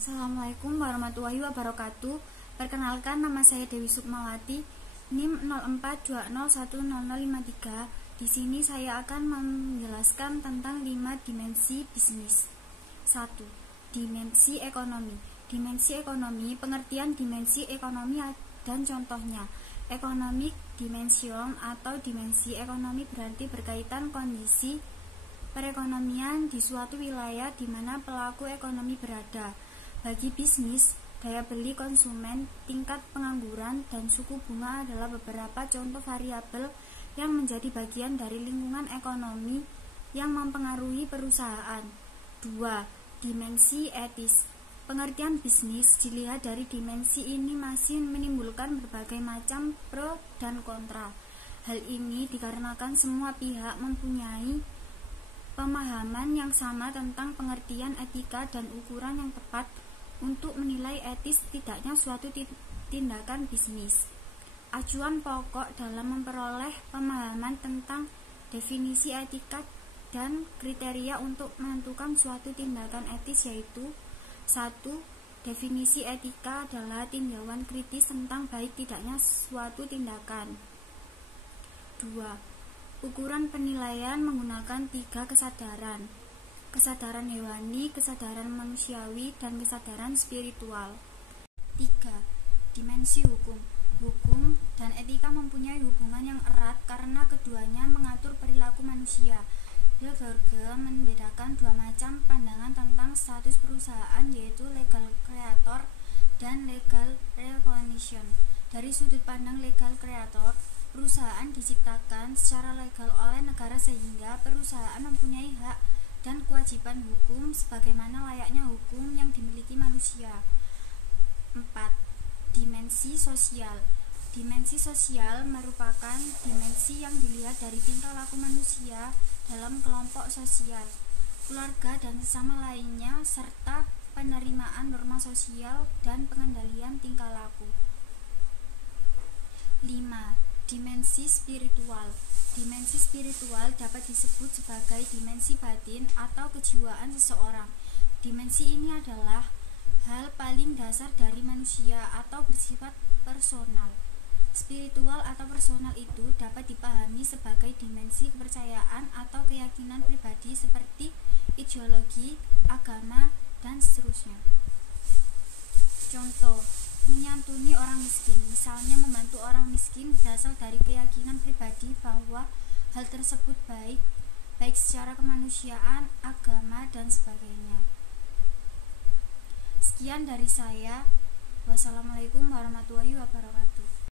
Assalamualaikum warahmatullahi wabarakatuh. Perkenalkan, nama saya Dewi Sukmawati, NIM 0420100053. Di sini saya akan menjelaskan tentang 5 dimensi bisnis. 1. Dimensi ekonomi. Dimensi ekonomi, pengertian dimensi ekonomi dan contohnya. Economic dimension atau dimensi ekonomi berarti berkaitan kondisi perekonomian di suatu wilayah di mana pelaku ekonomi berada. Bagi bisnis, daya beli konsumen, tingkat pengangguran, dan suku bunga adalah beberapa contoh variabel yang menjadi bagian dari lingkungan ekonomi yang mempengaruhi perusahaan. 2. Dimensi etis. Pengertian bisnis dilihat dari dimensi ini masih menimbulkan berbagai macam pro dan kontra. Hal ini dikarenakan semua pihak mempunyai pemahaman yang sama tentang pengertian etika dan ukuran yang tepat untuk menilai etis tidaknya suatu tindakan bisnis. Acuan pokok dalam memperoleh pemahaman tentang definisi etika dan kriteria untuk menentukan suatu tindakan etis yaitu: 1. Definisi etika adalah tinjauan kritis tentang baik tidaknya suatu tindakan. 2. Ukuran penilaian menggunakan 3 kesadaran: kesadaran hewani, kesadaran manusiawi, dan kesadaran spiritual. 3. Dimensi hukum. Hukum dan etika mempunyai hubungan yang erat karena keduanya mengatur perilaku manusia. Hilberger membedakan dua macam pandangan tentang status perusahaan, yaitu legal creator dan legal recognition. Dari sudut pandang legal creator, perusahaan diciptakan secara legal oleh negara sehingga perusahaan mempunyai hak dan kewajiban hukum sebagaimana layaknya hukum yang dimiliki manusia. 4. Dimensi sosial. Dimensi sosial merupakan dimensi yang dilihat dari tingkah laku manusia dalam kelompok sosial, keluarga, dan sesama lainnya, serta penerimaan norma sosial dan pengendalian tingkah laku. 5. Dimensi spiritual. Dimensi spiritual dapat disebut sebagai dimensi batin atau kejiwaan seseorang. Dimensi ini adalah hal paling dasar dari manusia atau bersifat personal. Spiritual atau personal itu dapat dipahami sebagai dimensi kepercayaan atau keyakinan pribadi seperti ideologi, agama, dan seterusnya. Contoh: menyantuni orang miskin. Misalnya, membantu orang miskin berasal dari keyakinan pribadi bahwa hal tersebut baik secara kemanusiaan, agama, dan sebagainya. Sekian dari saya. Wassalamualaikum warahmatullahi wabarakatuh.